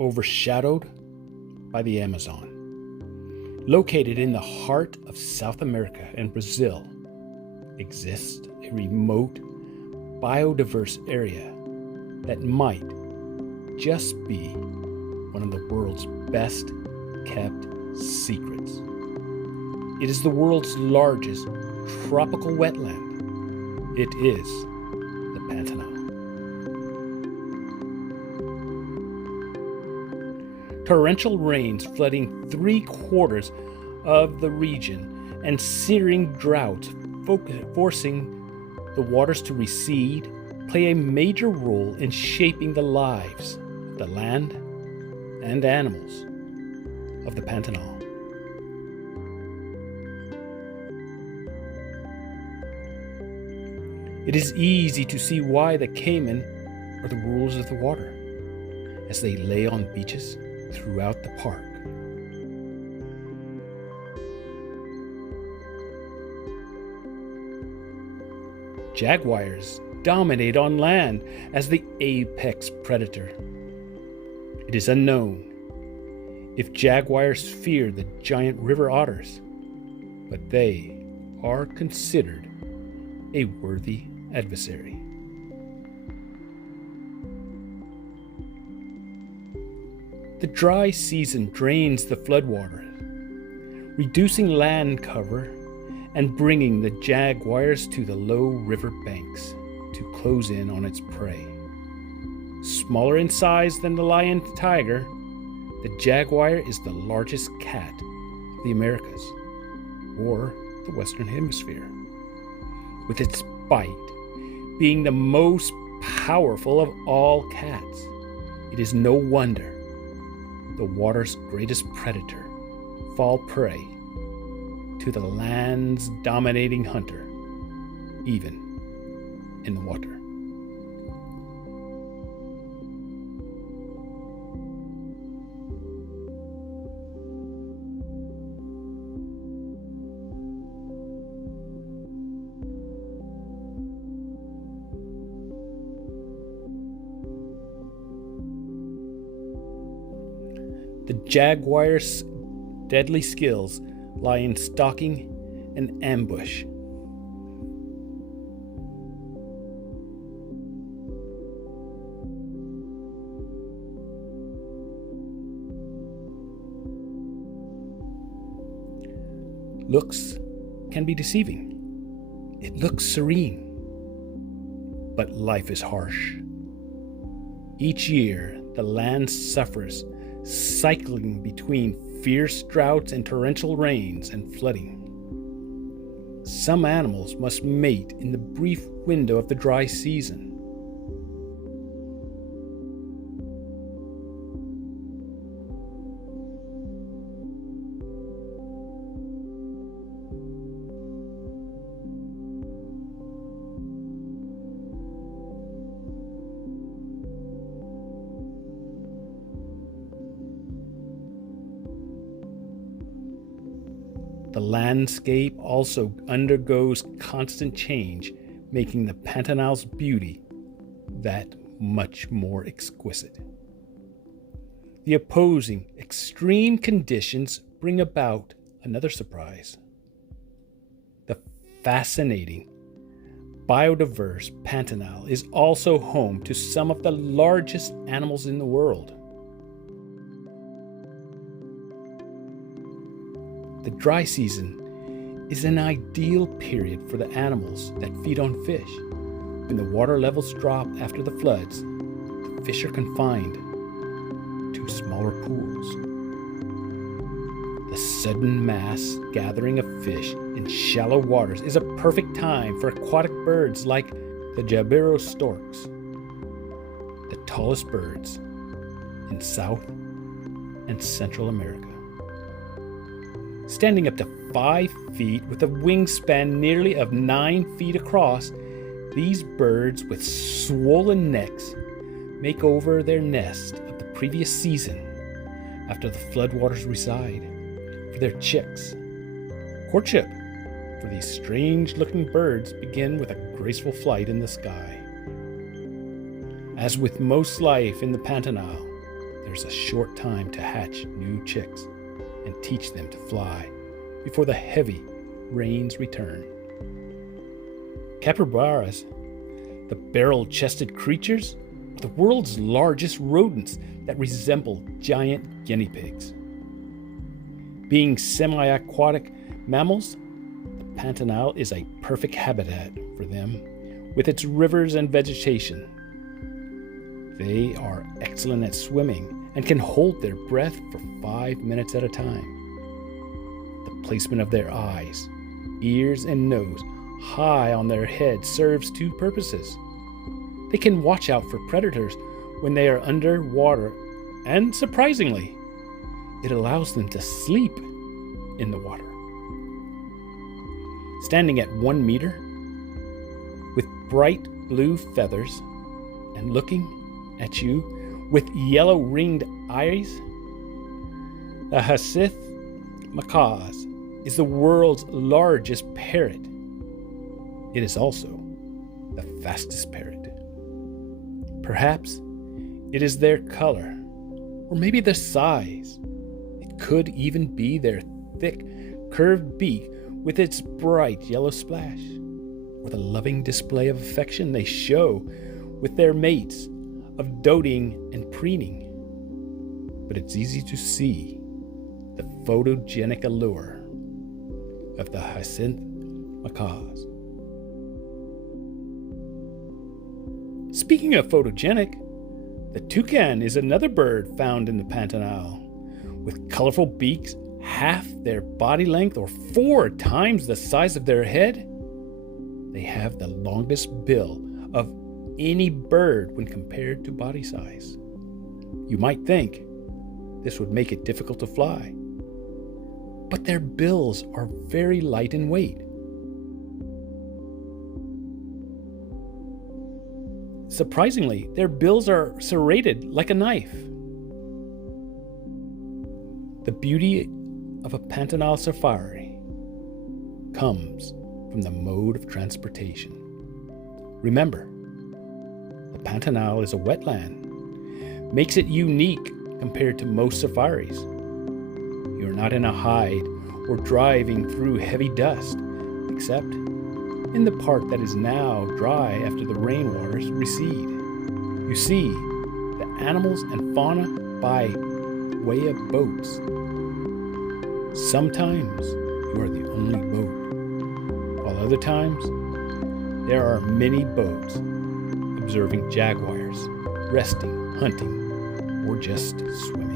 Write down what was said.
overshadowed by the Amazon. Located in the heart of South America and Brazil, exists a remote, biodiverse area that might just be one of the world's best kept secrets. It is the world's largest tropical wetland. It is the Pantanal. Torrential rains flooding 3/4 of the region and searing droughts forcing the waters to recede play a major role in shaping the lives of the land and animals of the Pantanal. It is easy to see why the caiman are the rulers of the water, as they lay on beaches throughout the park. Jaguars dominate on land as the apex predator. It is unknown if jaguars fear the giant river otters, but they are considered a worthy adversary. The dry season drains the floodwater, reducing land cover and bringing the jaguars to the low river banks to close in on its prey. Smaller in size than the lion and tiger, the jaguar is the largest cat of the Americas, or the Western Hemisphere, with its bite being the most powerful of all cats. It is no wonder the water's greatest predator fall prey to the land's dominating hunter, even in the water. The jaguar's deadly skills lie in stalking and ambush. Looks can be deceiving. It looks serene, but life is harsh. Each year, the land suffers, cycling between fierce droughts and torrential rains and flooding. Some animals must mate in the brief window of the dry season. The landscape also undergoes constant change, making the Pantanal's beauty that much more exquisite. The opposing extreme conditions bring about another surprise. The fascinating, biodiverse Pantanal is also home to some of the largest animals in the world. The dry season is an ideal period for the animals that feed on fish. When the water levels drop after the floods, the fish are confined to smaller pools. The sudden mass gathering of fish in shallow waters is a perfect time for aquatic birds like the jabiru storks, the tallest birds in South and Central America. Standing up to 5 feet with a wingspan nearly of 9 feet across, these birds with swollen necks make over their nest of the previous season after the floodwaters reside for their chicks. Courtship for these strange-looking birds begin with a graceful flight in the sky. As with most life in the Pantanal, there's a short time to hatch new chicks and teach them to fly before the heavy rains return. Capybaras, the barrel-chested creatures, are the world's largest rodents that resemble giant guinea pigs. Being semi-aquatic mammals, the Pantanal is a perfect habitat for them, with its rivers and vegetation. They are excellent at swimming and can hold their breath for 5 minutes at a time. The placement of their eyes, ears, and nose high on their head serves two purposes. They can watch out for predators when they are underwater, and surprisingly, it allows them to sleep in the water. Standing at 1 meter, with bright blue feathers, and looking at you with yellow ringed eyes, the Hyacinth macaws is the world's largest parrot. It is also the fastest parrot. Perhaps it is their color, or maybe their size. It could even be their thick, curved beak with its bright yellow splash, or the loving display of affection they show with their mates, of doting and preening. But it's easy to see the photogenic allure of the Hyacinth macaws. Speaking of photogenic, the toucan is another bird found in the Pantanal. With colorful beaks half their body length or 4 times the size of their head, they have the longest bill of any bird when compared to body size. You might think this would make it difficult to fly, but their bills are very light in weight. Surprisingly, their bills are serrated like a knife. The beauty of a Pantanal safari comes from the mode of transportation. Remember, the Pantanal is a wetland, makes it unique compared to most safaris. You're not in a hide or driving through heavy dust, except in the part that is now dry after the rainwaters recede. You see the animals and fauna by way of boats. Sometimes you are the only boat, while other times there are many boats observing jaguars, resting, hunting, or just swimming.